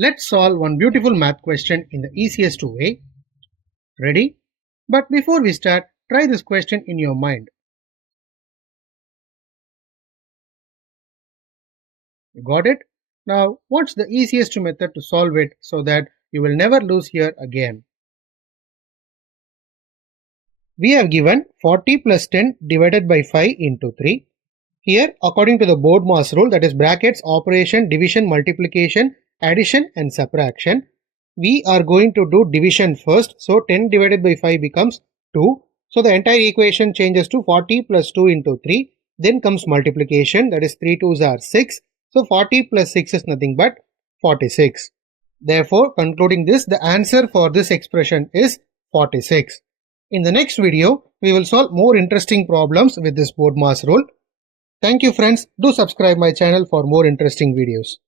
Let's solve one beautiful math question in the easiest way. Ready? But before we start, try this question in your mind. You got it? Now, what's the easiest method to solve it so that you will never lose here again? We have given 40 plus 10 divided by 5 into 3. Here, according to the BODMAS rule, that is brackets, operation, division, multiplication, addition and subtraction, we are going to do division first. So 10 divided by 5 becomes 2. So the entire equation changes to 40 plus 2 into 3. Then comes multiplication, that is 3 2s are 6. So 40 plus 6 is nothing but 46. Therefore, concluding this, the answer for this expression is 46. In the next video, we will solve more interesting problems with this BODMAS rule. Thank you friends. Do subscribe my channel for more interesting videos.